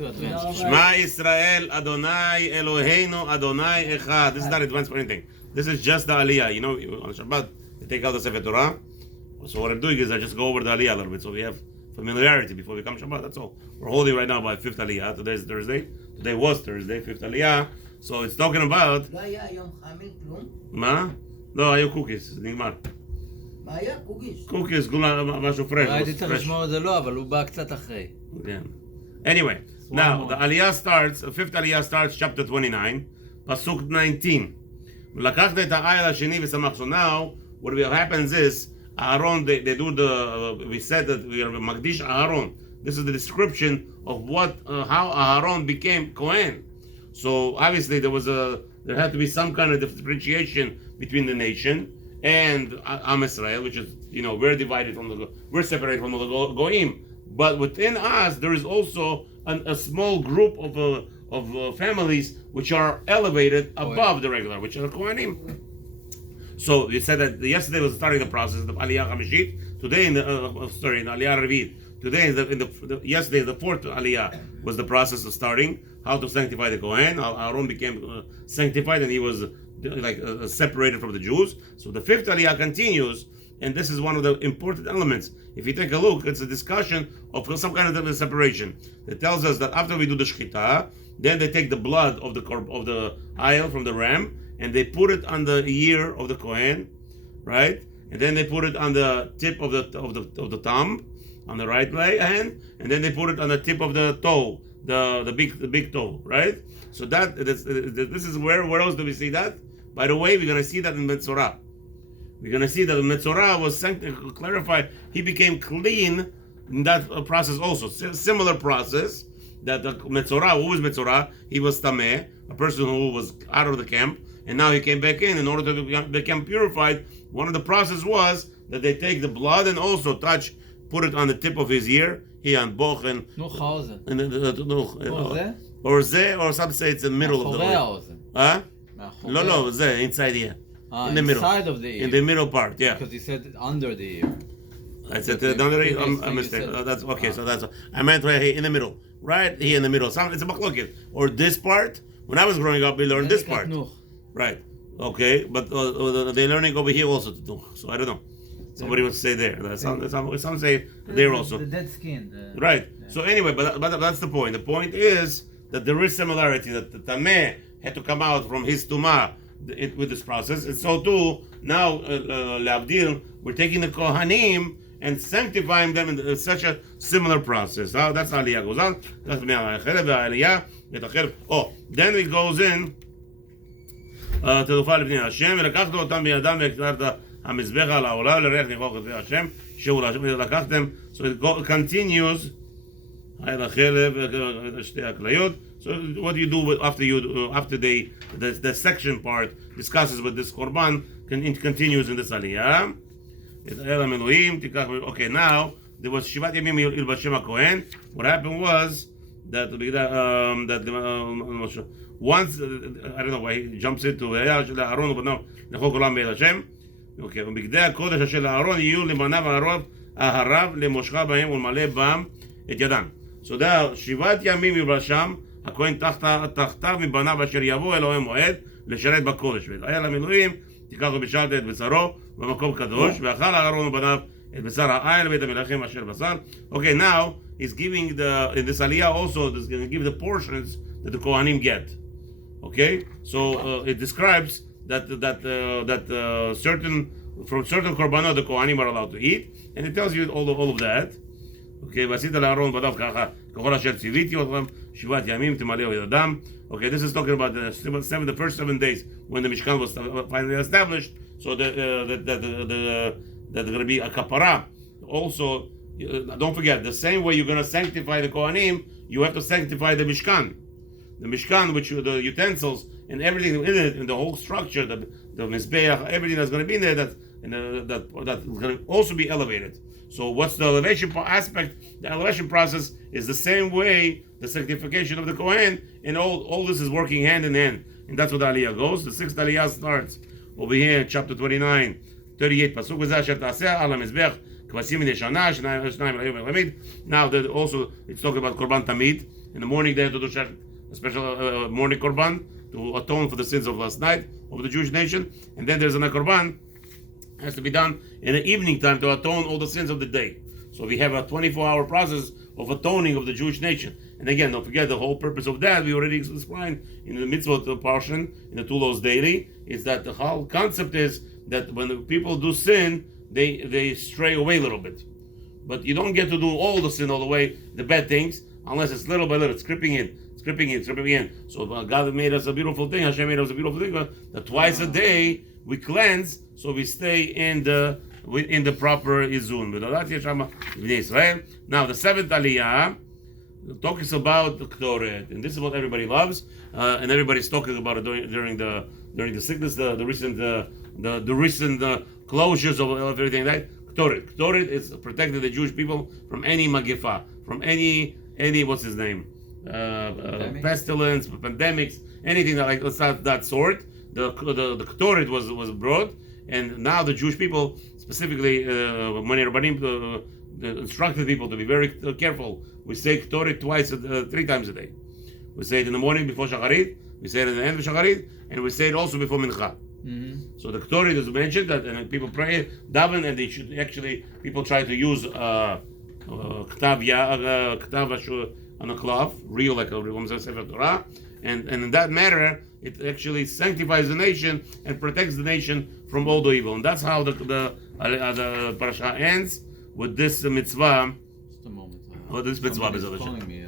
Shema Yisrael Adonai Eloheinu Adonai Echad. This is not advanced for anything. This is just the Aliya. You know, on Shabbat, they take out the Sefer Torah. So what I'm doing is I just go over the Aliya a little bit, so we have familiarity before we come Shabbat. That's all. We're holding right now by Fifth Aliya. Today is Thursday. Today was Thursday, Fifth Aliya. So it's talking about... מה? לא, היו קוקיס, נגמר. מה היה? קוקיס? קוקיס, משהו פרש. הייתי צריך לשמור את זה לא, אבל הוא בא קצת אחרי. כן. Anyway, now the Aliya starts, Fifth Aliya starts chapter 29, Pasuk 19. לקחת את העיל השני ושמח. So now, what happens is, Aaron, they do the, we said that we are Magdish Aaron. This is the description of what, how Aaron became Kohen. So obviously there had to be some kind of differentiation between the nation and Am Israel, which is, you know, we're separated from the Goyim. But within us, there is also a small group of families which are elevated above the regular, which are Kohanim. So you said that yesterday was starting the process of Aliyah Hamishit. Today in Aliyah Arvith. Today yesterday the fourth Aliyah was the process of starting how to sanctify the Kohen. Aaron became sanctified and he was separated from the Jews. So the fifth Aliyah continues, and this is one of the important elements. If you take a look, it's a discussion of some kind of separation. It tells us that after we do the shechita, then they take the blood of the ayil from the ram and they put it on the ear of the Kohen, right? And then they put it on the tip of the thumb, on the right hand, and then they put it on the tip of the toe, the big toe, right? So this is where else do we see that? By the way, we're going to see that in Metzorah. We're going to see that the Metzorah was clarified. He became clean in that process also. Similar process that the Metzorah, who was Metzorah? He was Tameh, a person who was out of the camp, and now he came back in order to become purified. One of the process was that they take the blood and also put it on the tip of his ear, here on boch and or some say it's in the middle of the ear. Huh? No, inside here. In the middle. Inside of the ear. In the middle part, yeah. Because he said under the ear. I said under the ear. I'm mistaken. That's okay. So that's I meant right here in the middle. Right here in the middle. It's a machloket. Or this part. When I was growing up, we learned this part. Right. Okay, but they're learning over here also to do. So I don't know. Somebody would say there. Some say there also. The dead skin. Right. Yeah. So anyway, but that's the point. The point is that there is similarity, that the Tameh had to come out from his Tumah with this process. And so too, now, Le'abdil, we're taking the Kohanim and sanctifying them in such a similar process. That's how Aliyah goes on. Then it goes in to the File of Hashem, ולקחת אותם בידם והקטרת המזבח על העולה ולריח ניחוח את השם שהוא להשם ולקחתם. So it continues. So what do you do after the section part discusses with this korban, it continues in this aliyah. Okay, now there was Shivat Yamim Il Bashem HaKohen. What happened was that once I don't know why he jumps into Aaron, but no, Nechol Kolam Be'el Hashem. Okay, ובגדי הקודש אשר לאהרון יהיו לבניו הרב למושכה בהם ולמלא בם את ידם. So now, שבעת ימים יבשם, הכהן תחתיו מבניו אשר יבוא אל אוהל מועד לשרת בקודש. והיה למילואים, תיקח ובשלת את בשרו במקום קדוש, ואכל אהרון ובניו את בשר העיל לבית המלכים אשר בשר. Okay, now, he's giving in this aliyah also, he's going to give the portions that the Kohanim get. Okay? So, it describes that certain korbanot the Kohanim are allowed to eat, and it tells you all of that. Okay, ועשית לאהרון בניו ככה, ככל אשר ציוויתי אותם, 7 ימים תמלאו ידם. Okay, this is talking about the first 7 days when the Mishkan was finally established, so that there's going to be a kapara. Also, don't forget, the same way you're going to sanctify the Kohanim, you have to sanctify the Mishkan. The Mishkan, which the utensils and everything in it, and the whole structure, the Mizbeach, everything that's going to be in there, that's going to also be elevated. So what's the elevation aspect? The elevation process is the same way the sanctification of the Kohen, and all this is working hand in hand. And that's what the Aliyah goes. The sixth Aliyah starts over here in chapter 29, 38. Pasuk v'zeh asher ta'aseh al ha-mizbech kvasim minei shana, shnayim l'yom v'lamid. Now also it's talking about Korban Tamid. In the morning they have to do a special morning korban to atone for the sins of last night of the Jewish nation, and then there's another korban has to be done in the evening time to atone all the sins of the day. So we have a 24-hour process of atoning of the Jewish nation. And again, don't forget the whole purpose of that. We already explained in the mitzvot portion in the two laws daily. Is that the whole concept is that when the people do sin, they stray away a little bit. But you don't get to do all the sin all the way, the bad things, unless it's little by little. It's creeping in. So God made us a beautiful thing. Hashem made us a beautiful thing. That twice a day we cleanse, so we stay in the proper izun. Now the seventh Aliyah talks about the Ktoret, and this is what everybody loves, and everybody's talking about it during the sickness, the recent closures of everything. Right? Ktoret is protecting the Jewish people from any magifa, from any what's his name, pestilence, pandemics, anything like that sort. The Ktoret was brought, and now the Jewish people, specifically Moni Rabbanim, instructed people to be very careful. We say Ktoret three times a day. We say it in the morning before Shacharit, we say it at the end of Shacharit, and we say it also before Mincha. Mm-hmm. So the Ktoret is mentioned that, and people pray, daven, and they should actually, people try to use ktav on a cloth, real like a Sefer Torah, and in that manner, it actually sanctifies the nation and protects the nation from all the evil. And that's how the Parsha ends with this mitzvah. Just a moment. This mitzvah, Somebody's calling me.